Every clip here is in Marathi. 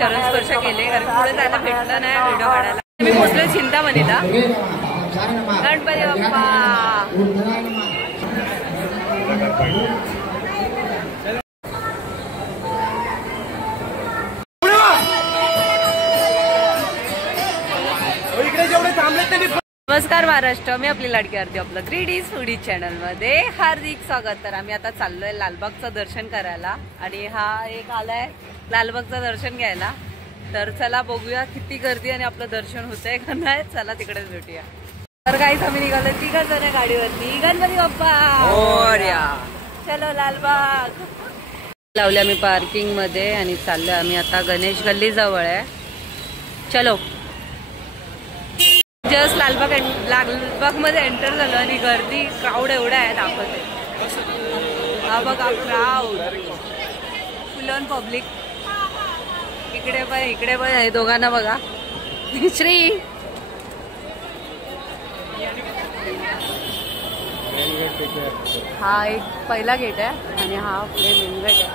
चरण स्पर्श केले कारण पुढे जायला भेटलं नाही व्हिडिओ काढायला. मी पोहोचले चिंतामणीला. गणपती बाप्पा. नमस्कार महाराष्ट्र, मी आपली लाडकी आरती आपलं ग्रीडीज फूडी चॅनल मध्ये हार्दिक स्वागत. तर आम्ही आता चाललोय लालबागचं दर्शन करायला आणि हा एक आलाय लालबागचं दर्शन घ्यायला. तर चला बघूया किती गर्दी आणि आपलं दर्शन होतंय का नाही. चला तिकडेच भेटूया. तर काहीच आम्ही निघालोय 3 जण गाडीवरती. गणपती बाप्पा. चलो लालबाग. लावल्या मी पार्किंग मध्ये आणि चाललोय आम्ही आता गणेश गल्ली जवळ आहे. चलो. जस्ट लालबाग मध्ये एंटर झालं आणि गर्दी क्राऊड एवढा आहे दाखवते. हा बघा क्राऊड फुल ऑन पब्लिक. इकडे पण आहे दोघांना बघा. श्री हा एक पहिला गेट आहे आणि हा पुढे मेन गेट आहे.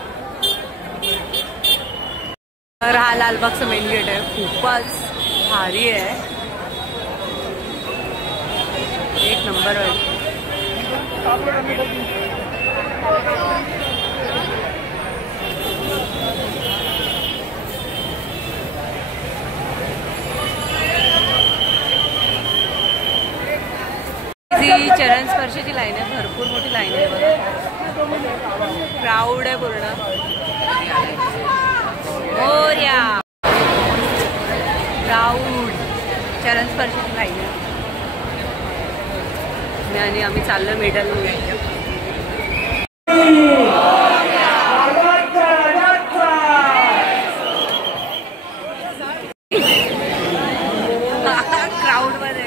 तर हा लालबागचा मेन गेट आहे. खूपच भारी आहे. एक नंबर आहे. चरण स्पर्शाची लाईन आहे. भरपूर मोठी लाईन आहे बघा. क्राऊड आहे पूर्ण. मोरया. क्राऊड चरण स्पर्शाची लाईन आहे आणि आम्ही चाललो मिडल मध्ये. क्राऊड मध्ये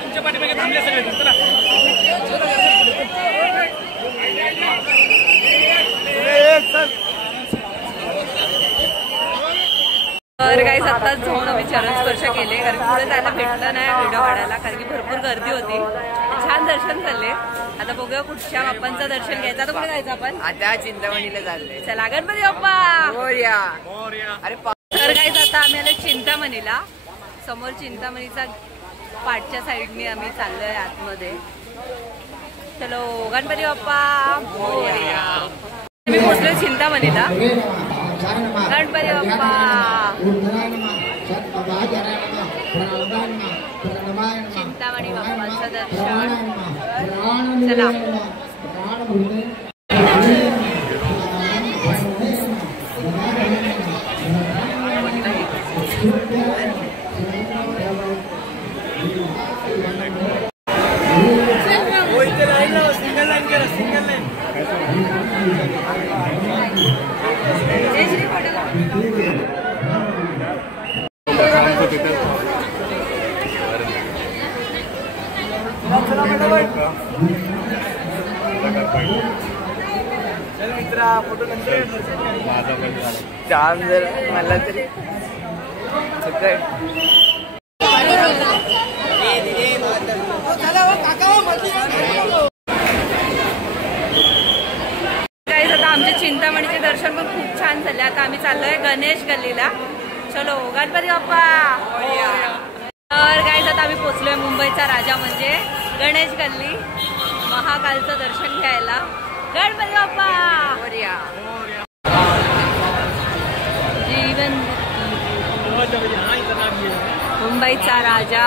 तुमच्या पाठीमागे थांबले सगळे. तर काही आत्ताच जाऊन आम्ही चरण स्पर्श केले कारण पुढे जायला भेटलं नाही व्हिडिओ काढायला कारण की भरपूर गर्दी होती. छान दर्शन झाले. आता बघूया कुठच्या बाप्पांचं दर्शन घ्यायचं. आता कुठे जायचं आपण? आता चिंतामणीला चालले. चला गणपती बाप्पा. अरे तर काही आता आम्ही आले चिंतामणीला. समोर चिंतामणीचा पाठच्या साईडने आम्ही चाललोय आतमध्ये. चलो गणपती बाप्पा. मी पोहोचलोय चिंतामणीला. गणपती बाप्पा. चिंतामणी बाप्पाचं दर्शन. चला. जाम जर मला तरी आता आमच्या चिंतामणीचे दर्शन पण खूप छान झाले. आता आम्ही चाललोय गणेश गल्लीला. चलो गणपती बाप्पा. तर गाईज आता आम्ही पोहोचलोय मुंबईचा राजा म्हणजे गणेश गल्ली. महाकालचं दर्शन घ्यायला. गणपती बाप्पा. जीवन मुंबईचा राजा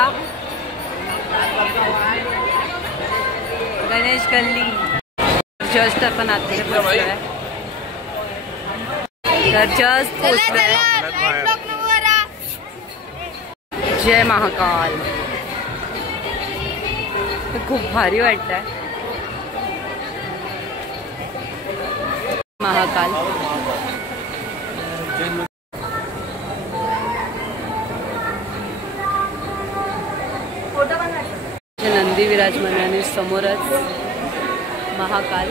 गणेश गल्ली. जस्ट आपण आतमध्ये पोहोचलोय. तर जस्ट पोहोचलोय. जय महाकाल. खूप भारी वाटतंय. महाकाल नंदी विराजमान आणि समोरच महाकाल.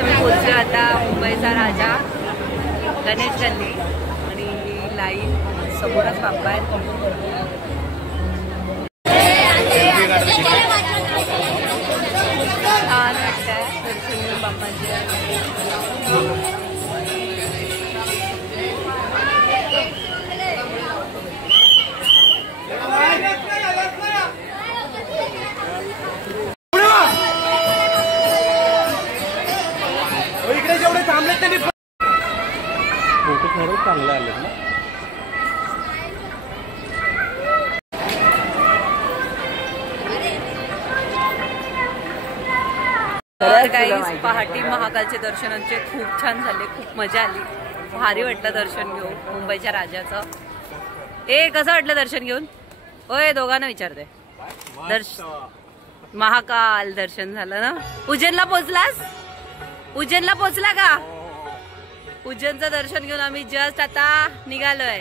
पोहोचलो आता मुंबईचा राजा गणेश गल्ली आणि लाईन समोरच बाप्पा आहेत. छान वाटतंय दर्शन घेऊन बाप्पांचे. इकडे जेवढे थांबले त्यांनी फोटो खरंच चांगले आले ना. तर गाईस पहाटे महाकालचे दर्शनांचे खूप छान झाले, खूप मजा आली, भारी वाटलं दर्शन घेऊन मुंबईच्या राजाचं. कसं वाटलं दर्शन घेऊन? होय दोघांना विचारते. महाकाल दर्शन झालं ना? उज्जैनला पोहोचलास? उज्जैनला पोहोचला का? उज्जैनचं दर्शन घेऊन आम्ही जस्ट आता निघालोय.